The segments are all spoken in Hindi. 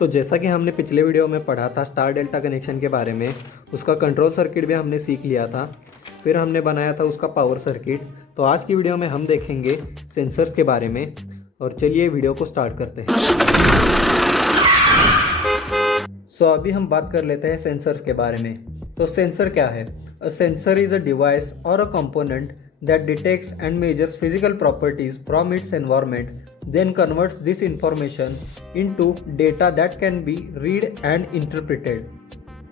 तो जैसा कि हमने पिछले वीडियो में पढ़ा था स्टार डेल्टा कनेक्शन के बारे में, उसका कंट्रोल सर्किट भी हमने सीख लिया था। फिर हमने बनाया था उसका पावर सर्किट। तो आज की वीडियो में हम देखेंगे सेंसर्स के बारे में। और चलिए वीडियो को स्टार्ट करते हैं। अभी हम बात कर लेते हैं सेंसर्स के बारे में। तो सेंसर क्या है? अ सेंसर इज अ डिवाइस और a component that detects and measures physical properties from its environment, then converts this information into data that can be read and interpreted।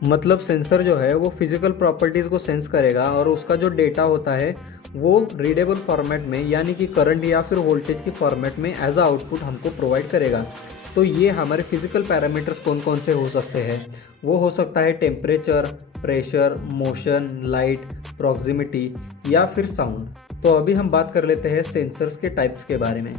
मतलब सेंसर जो है वो फिजिकल प्रॉपर्टीज़ को सेंस करेगा और उसका जो डेटा होता है वो रीडेबल फॉर्मेट में यानी कि करंट या फिर वोल्टेज की फॉर्मेट में एज अ आउटपुट हमको प्रोवाइड करेगा। तो ये हमारे फिजिकल पैरामीटर्स कौन कौन से हो सकते हैं? वो हो सकता है temperature, pressure, motion, light, proximity या फिर साउंड। तो अभी हम बात कर लेते हैं सेंसर्स के टाइप्स के बारे में।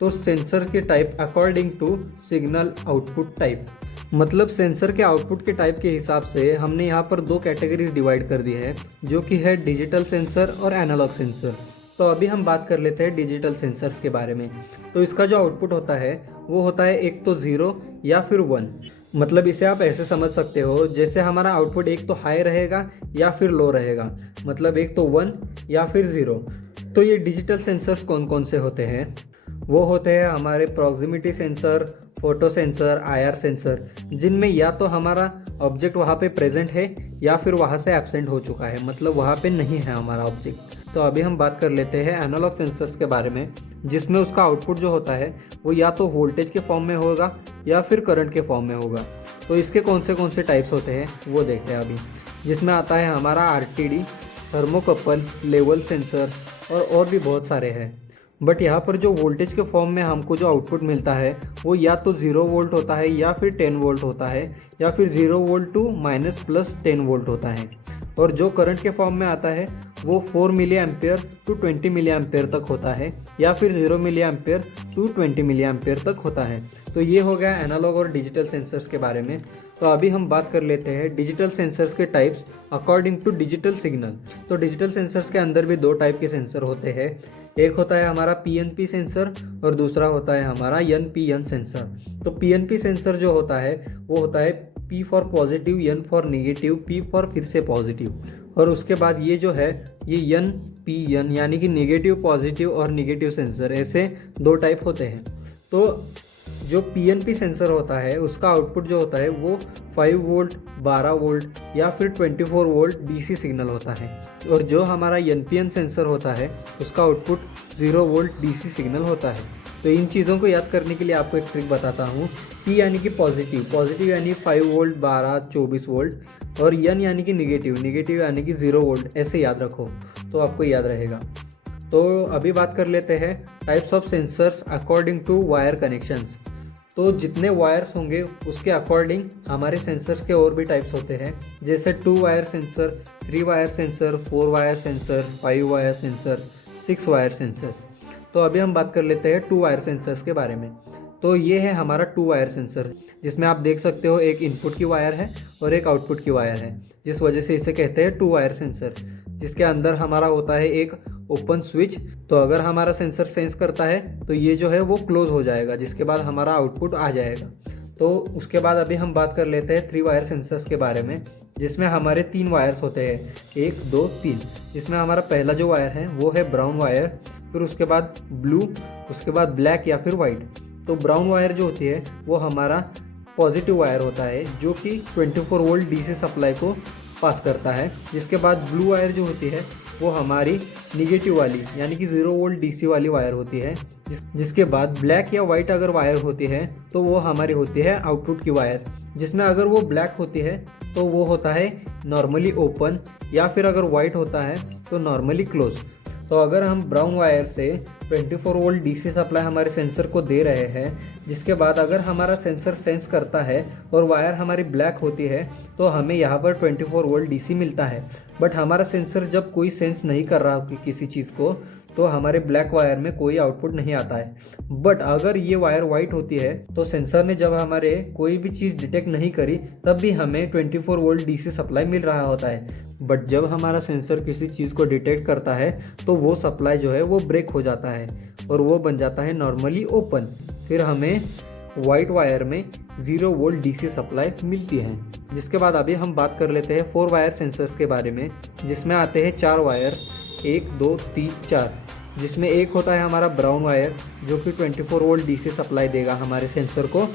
तो सेंसर के type according to signal output type, मतलब सेंसर के आउटपुट के टाइप के हिसाब से हमने यहाँ पर दो कैटेगरीज डिवाइड कर दी है, जो कि है डिजिटल सेंसर और एनालॉग सेंसर। तो अभी हम बात कर लेते हैं डिजिटल सेंसर्स के बारे में। तो इसका जो आउटपुट होता है वो होता है एक तो 0 या फिर 1। मतलब इसे आप ऐसे समझ सकते हो जैसे हमारा आउटपुट एक तो हाई रहेगा या फिर लो रहेगा, मतलब एक तो 1 या फिर 0। तो ये डिजिटल सेंसर्स कौन कौन से होते हैं? वो होते हैं हमारे proximity sensor, photo sensor, IR sensor, जिनमें या तो हमारा ऑब्जेक्ट वहाँ पे प्रेजेंट है या फिर वहाँ से एब्सेंट हो चुका है, मतलब वहाँ पे नहीं है हमारा ऑब्जेक्ट। तो अभी हम बात कर लेते हैं एनालॉग सेंसर्स के बारे में, जिसमें उसका आउटपुट जो होता है वो या तो वोल्टेज के फॉर्म में होगा या फिर करंट के फॉर्म में होगा। तो इसके कौन से टाइप्स होते हैं वो देखते हैं अभी, जिसमें आता है हमारा आरटीडी, थर्मोकपल, लेवल सेंसर और भी बहुत सारे हैं। बट यहाँ पर जो वोल्टेज के फॉर्म में हमको जो आउटपुट मिलता है वो या तो 0 वोल्ट होता है या फिर 10 वोल्ट होता है या फिर 0 वोल्ट टू -+10 वोल्ट होता है। और जो करंट के फॉर्म में आता है वो 4 milli ampere to 20 milli ampere तक होता है या फिर 0 milli ampere to 20 milli ampere तक होता है। तो ये हो गया एनालॉग और डिजिटल सेंसर्स के बारे में। तो अभी हम बात कर लेते हैं डिजिटल सेंसर्स के types according to digital signal. तो डिजिटल सेंसर्स के अंदर भी दो टाइप के सेंसर होते हैं। एक होता है हमारा पीएनपी सेंसर और दूसरा होता है हमारा एनपीएन सेंसर। तो पीएनपी सेंसर जो होता है वो होता है P for positive, N for negative, P for फिर से पॉजिटिव। और उसके बाद ये जो है ये एनपीएन यानी कि नेगेटिव, पॉजिटिव और नेगेटिव सेंसर, ऐसे दो टाइप होते हैं। तो जो पीएनपी सेंसर होता है उसका आउटपुट जो होता है वो 5 वोल्ट, 12 वोल्ट या फिर 24 वोल्ट डीसी सिग्नल होता है। और जो हमारा एनपीएन सेंसर होता है उसका आउटपुट 0 वोल्ट डीसी सिग्नल होता है। तो इन चीज़ों को याद करने के लिए आपको एक ट्रिक बताता हूँ। पी यानी कि पॉजिटिव यानी 5 वोल्ट, 12, 24 वोल्ट, और एन यानी कि नेगेटिव यानी कि 0 वोल्ट, ऐसे याद रखो तो आपको याद रहेगा। तो अभी बात कर लेते हैं types of sensors according to wire connections. तो जितने वायर्स होंगे उसके अकॉर्डिंग हमारे सेंसर्स के और भी टाइप्स होते हैं, जैसे 2 wire sensor, 3 wire sensor, 4 wire sensor, 5 wire sensor, 6 wire sensor. तो अभी हम बात कर लेते हैं 2 वायर सेंसर्स के बारे में। तो ये है हमारा 2 वायर सेंसर, जिसमें आप देख सकते हो एक इनपुट की वायर है और एक आउटपुट की वायर है, जिस वजह से इसे कहते हैं 2 वायर सेंसर। जिसके अंदर हमारा होता है एक ओपन स्विच। तो अगर हमारा सेंसर सेंस करता है तो ये जो है वो क्लोज हो जाएगा, जिसके बाद हमारा आउटपुट आ जाएगा। तो उसके बाद अभी हम बात कर लेते हैं 3 वायर सेंसर्स के बारे में, जिसमें हमारे 3 वायर्स होते हैं, 1, 2, 3। जिसमें हमारा पहला जो वायर है वो है ब्राउन वायर, फिर उसके बाद ब्लू, उसके बाद ब्लैक या फिर वाइट। तो ब्राउन वायर जो होती है वो हमारा पॉजिटिव वायर होता है, जो कि 24 वोल्ट डीसी सप्लाई को पास करता है। जिसके बाद ब्लू वायर जो होती है वो हमारी निगेटिव वाली यानी कि 0 वोल्ट डीसी वाली वायर होती है। जिसके बाद ब्लैक या वाइट अगर वायर होती है तो वो हमारी होती है आउटपुट की वायर, जिसमें अगर वो ब्लैक होती है तो वो होता है नॉर्मली ओपन, या फिर अगर वाइट होता है तो नॉर्मली क्लोज। तो अगर हम ब्राउन वायर से 24 वोल्ट डीसी सप्लाई हमारे सेंसर को दे रहे हैं, जिसके बाद अगर हमारा सेंसर सेंस करता है और वायर हमारी ब्लैक होती है तो हमें यहाँ पर 24 वोल्ट डीसी मिलता है। बट हमारा सेंसर जब कोई सेंस नहीं कर रहा किसी चीज़ को तो हमारे ब्लैक वायर में कोई आउटपुट नहीं आता है। बट अगर ये वायर वाइट होती है तो सेंसर ने जब हमारे कोई भी चीज़ डिटेक्ट नहीं करी तब भी हमें 24 वोल्ट डीसी सप्लाई मिल रहा होता है। बट जब हमारा सेंसर किसी चीज़ को डिटेक्ट करता है तो वो सप्लाई जो है वो ब्रेक हो जाता है और वो बन जाता है नॉर्मली ओपन। फिर हमें वाइट वायर में 0 वोल्ट डीसी सप्लाई मिलती है। जिसके बाद अभी हम बात कर लेते हैं 4 वायर सेंसर्स के बारे में, जिसमें आते हैं 4 वायर, 1 2 3 4, जिसमें एक होता है हमारा ब्राउन वायर जो कि 24 वोल्ट डीसी सप्लाई देगा हमारे सेंसर को।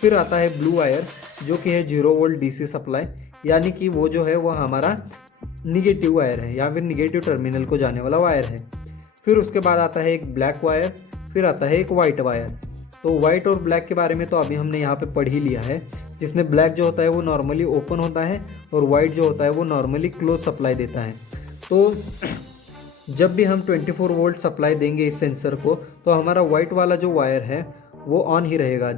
फिर आता है ब्लू वायर जो कि है 0 वोल्ट डीसी सप्लाई, यानी कि वो जो है वो हमारा निगेटिव वायर है या फिर निगेटिव टर्मिनल को जाने वाला वायर है। फिर उसके बाद आता है एक ब्लैक वायर, फिर आता है एक वाइट वायर। तो वाइट और ब्लैक के बारे में तो अभी हमने यहाँ पे पढ़ ही लिया है, जिसमें ब्लैक जो होता है वो नॉर्मली ओपन होता है और वाइट जो होता है वो नॉर्मली क्लोज सप्लाई देता है। तो जब भी हम 24 वोल्ट सप्लाई देंगे इस सेंसर को तो हमारा वाइट वाला जो वायर है वो ऑन ही रहेगा।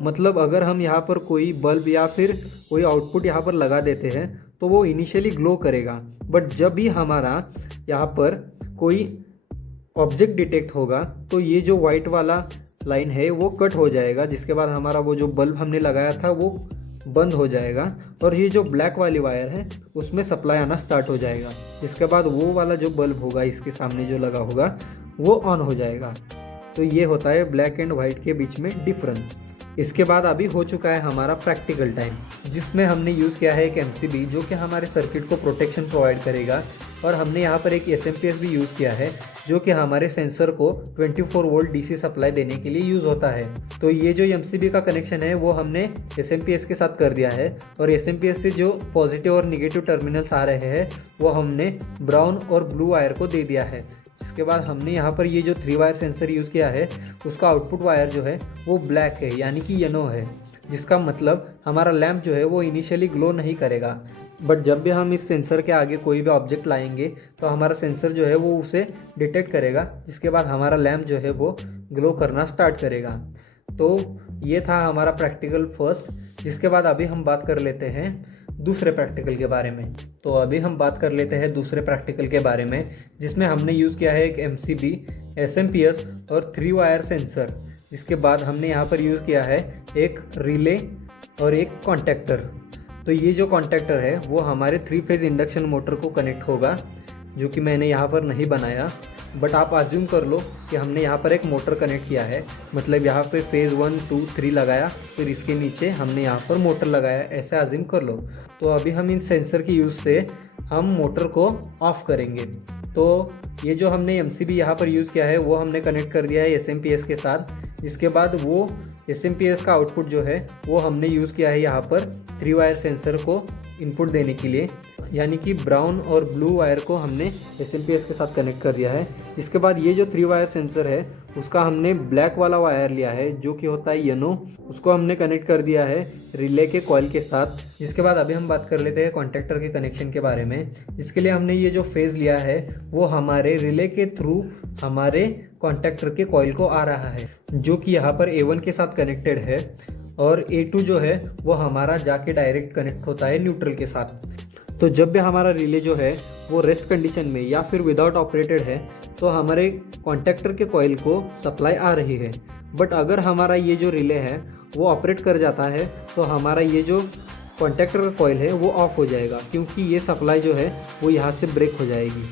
मतलब अगर हम यहाँ पर कोई बल्ब या फिर कोई आउटपुट यहाँ पर लगा देते हैं तो वो इनिशियली ग्लो करेगा, बट जब भी हमारा यहाँ पर कोई ऑब्जेक्ट डिटेक्ट होगा तो ये जो वाइट वाला लाइन है वो कट हो जाएगा, जिसके बाद हमारा वो जो बल्ब हमने लगाया था वो बंद हो जाएगा और ये जो ब्लैक वाली वायर है उसमें सप्लाई आना स्टार्ट हो जाएगा। इसके बाद वो वाला जो बल्ब होगा इसके सामने जो लगा होगा वो ऑन हो जाएगा। तो ये होता है ब्लैक एंड वाइट के बीच में डिफरेंस। इसके बाद अभी हो चुका है हमारा प्रैक्टिकल टाइम, जिसमें हमने यूज़ किया है एक एमसीबी जो कि हमारे सर्किट को प्रोटेक्शन प्रोवाइड करेगा, और हमने यहाँ पर एक एसएमपीएस भी यूज़ किया है जो कि हमारे सेंसर को 24 वोल्ट डीसी सप्लाई देने के लिए यूज़ होता है। तो ये जो एमसीबी का कनेक्शन है वो हमने एसएमपीएस के साथ कर दिया है, और एसएमपीएस से जो पॉजिटिव और निगेटिव टर्मिनल्स आ रहे हैं वो हमने ब्राउन और ब्लू वायर को दे दिया है। इसके बाद हमने यहाँ पर ये जो 3 वायर सेंसर यूज़ किया है उसका आउटपुट वायर जो है वो ब्लैक है, यानी कि येलो है, जिसका मतलब हमारा लैंप जो है वो इनिशियली ग्लो नहीं करेगा, बट जब भी हम इस सेंसर के आगे कोई भी ऑब्जेक्ट लाएंगे तो हमारा सेंसर जो है वो उसे डिटेक्ट करेगा, जिसके बाद हमारा लैंप जो है वो ग्लो करना स्टार्ट करेगा। तो ये था हमारा प्रैक्टिकल फर्स्ट। जिसके बाद अभी हम बात कर लेते हैं दूसरे प्रैक्टिकल के बारे में। तो अभी हम बात कर लेते हैं दूसरे प्रैक्टिकल के बारे में, जिसमें हमने यूज़ किया है एक एमसीबी, एसएमपीएस और 3 वायर सेंसर। जिसके बाद हमने यहाँ पर यूज़ किया है एक रिले और एक कॉन्टैक्टर। तो ये जो कॉन्टैक्टर है वो हमारे 3 फेज़ इंडक्शन मोटर को कनेक्ट होगा, जो कि मैंने यहाँ पर नहीं बनाया, बट आप अज्यूम कर लो कि हमने यहाँ पर एक मोटर कनेक्ट किया है। मतलब यहाँ पे फेज़ 1 2 3 लगाया, फिर इसके नीचे हमने यहाँ पर मोटर लगाया, ऐसे अज्यूम कर लो। तो अभी हम इन सेंसर की यूज़ से हम मोटर को ऑफ करेंगे। तो ये जो हमने एमसीबी यहाँ पर यूज़ किया है वो हमने कनेक्ट कर दिया है एसएमपीएस के साथ। जिसके बाद वो एसएमपीएस का आउटपुट जो है वो हमने यूज़ किया है यहाँ पर 3 वायर सेंसर को इनपुट देने के लिए, यानी कि ब्राउन और ब्लू वायर को हमने एसएमपीएस के साथ कनेक्ट कर दिया है। इसके बाद ये जो 3 वायर सेंसर है उसका हमने ब्लैक वाला वायर लिया है जो कि होता है येलो, उसको हमने कनेक्ट कर दिया है रिले के कॉइल के साथ। जिसके बाद अभी हम बात कर लेते हैं कॉन्टैक्टर के कनेक्शन के बारे में, जिसके लिए हमने ये जो फेज़ लिया है वो हमारे रिले के थ्रू हमारे कॉन्टैक्टर के कॉइल को आ रहा है, जो कि यहाँ पर A1 के साथ कनेक्टेड है, और A2 जो है वो हमारा जाके डायरेक्ट कनेक्ट होता है न्यूट्रल के साथ। तो जब भी हमारा रिले जो है वो रेस्ट कंडीशन में या फिर विदाउट ऑपरेटेड है तो हमारे कॉन्टैक्टर के कॉइल को सप्लाई आ रही है, बट अगर हमारा ये जो रिले है वो ऑपरेट कर जाता है तो हमारा ये जो कॉन्टैक्टर का कॉइल है वो ऑफ हो जाएगा, क्योंकि ये सप्लाई जो है वो यहाँ से ब्रेक हो जाएगी,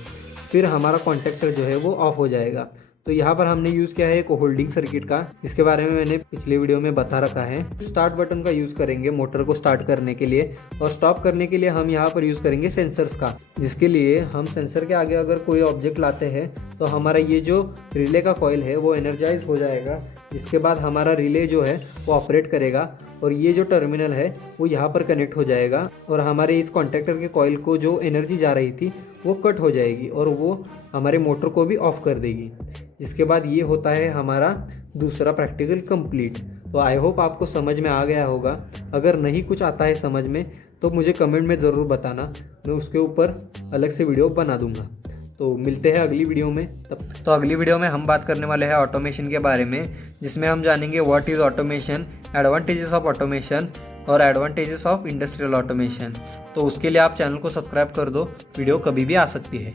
फिर हमारा कॉन्टैक्टर जो है वो ऑफ हो जाएगा। तो यहाँ पर हमने यूज़ किया है एक होल्डिंग सर्किट का, जिसके बारे में मैंने पिछले वीडियो में बता रखा है। स्टार्ट बटन का यूज़ करेंगे मोटर को स्टार्ट करने के लिए, और स्टॉप करने के लिए हम यहाँ पर यूज़ करेंगे सेंसर्स का, जिसके लिए हम सेंसर के आगे अगर कोई ऑब्जेक्ट लाते हैं तो हमारा ये जो रिले का कॉइल है वो एनर्जाइज हो जाएगा। जिसके बाद हमारा रिले जो है वो ऑपरेट करेगा और ये जो टर्मिनल है वो यहाँ पर कनेक्ट हो जाएगा, और हमारे इस कॉन्टैक्टर के कॉइल को जो एनर्जी जा रही थी वो कट हो जाएगी और वो हमारे मोटर को भी ऑफ कर देगी। जिसके बाद ये होता है हमारा दूसरा प्रैक्टिकल कंप्लीट। तो आई होप आपको समझ में आ गया होगा। अगर नहीं कुछ आता है समझ में तो मुझे कमेंट में ज़रूर बताना, मैं उसके ऊपर अलग से वीडियो बना दूंगा। तो मिलते हैं अगली वीडियो में। तब तो अगली वीडियो में हम बात करने वाले हैं ऑटोमेशन के बारे में, जिसमें हम जानेंगे what is automation, advantages of automation और एडवांटेजेस ऑफ इंडस्ट्रियल ऑटोमेशन। तो उसके लिए आप चैनल को सब्सक्राइब कर दो, वीडियो कभी भी आ सकती है।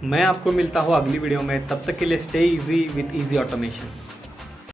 मैं आपको मिलता हूँ अगली वीडियो में, तब तक के लिए stay easy with easy automation.